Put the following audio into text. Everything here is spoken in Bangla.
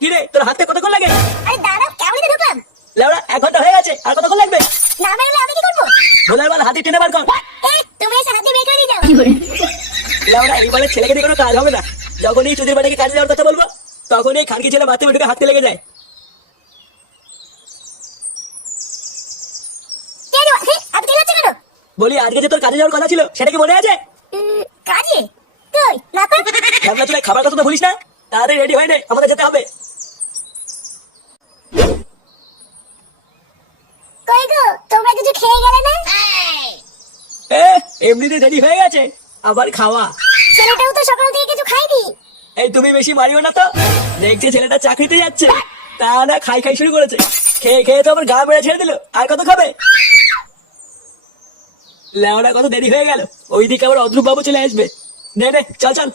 কি রে, তোর হাতে কতক্ষণ লাগে? আরে দাঁড়াও, কেমন ঢুকলাম? লেওড়া 1 ঘন্টা হয়ে গেছে, আর কতক্ষণ লাগবে? না বেরোলে আমি কি করবো? ভোলার বাল হাতে টেনে বার কর। তুমি এসে হাত দিয়ে বের করে দিয়ে যাও। লেওড়া এইবারে ছেলেকে দিয়ে কোনো কাজ হবে না। যখনই চুদির বাড়িকে কাজে যাওয়ার কথা বলবো, তখনই খানকি ছেলে মাথায় উঠে হাতে লেগে যায়। কে রে? আপনি চিল্লাচ্ছেন কেন? বলি আজকে যে তোর কাজে যাওয়ার কথা ছিল, সেটা কি মনে আছে? কাজে? কই না তো। ভাবনা চলে খাবার কথা তো বলিস না। তাড়াতাড়ি রেডি হয়ে নে, আমাদের যেতে হবে। কই গো, তোমরা কিছু খেয়ে গেলে না? এমনিতে দেরি হয়ে গেছে, আবার খাওয়া। ছেলেটাও তো সকাল থেকে কিছু খায়নি। এই তুমি বেশি মারিও না তো। দেখছি ছেলেটা চাকরিতে যাচ্ছে, তা না খাই খাই শুরু করেছে। খেয়ে খেয়ে তো আবার গা বেড়ে ছেড়ে দিল, আর কত খাবে? লেওড়া কত দেরি হয়ে গেল, ওইদিকে আবার অদ্রুপ বাবু চলে আসবে। নে নে, চল চল।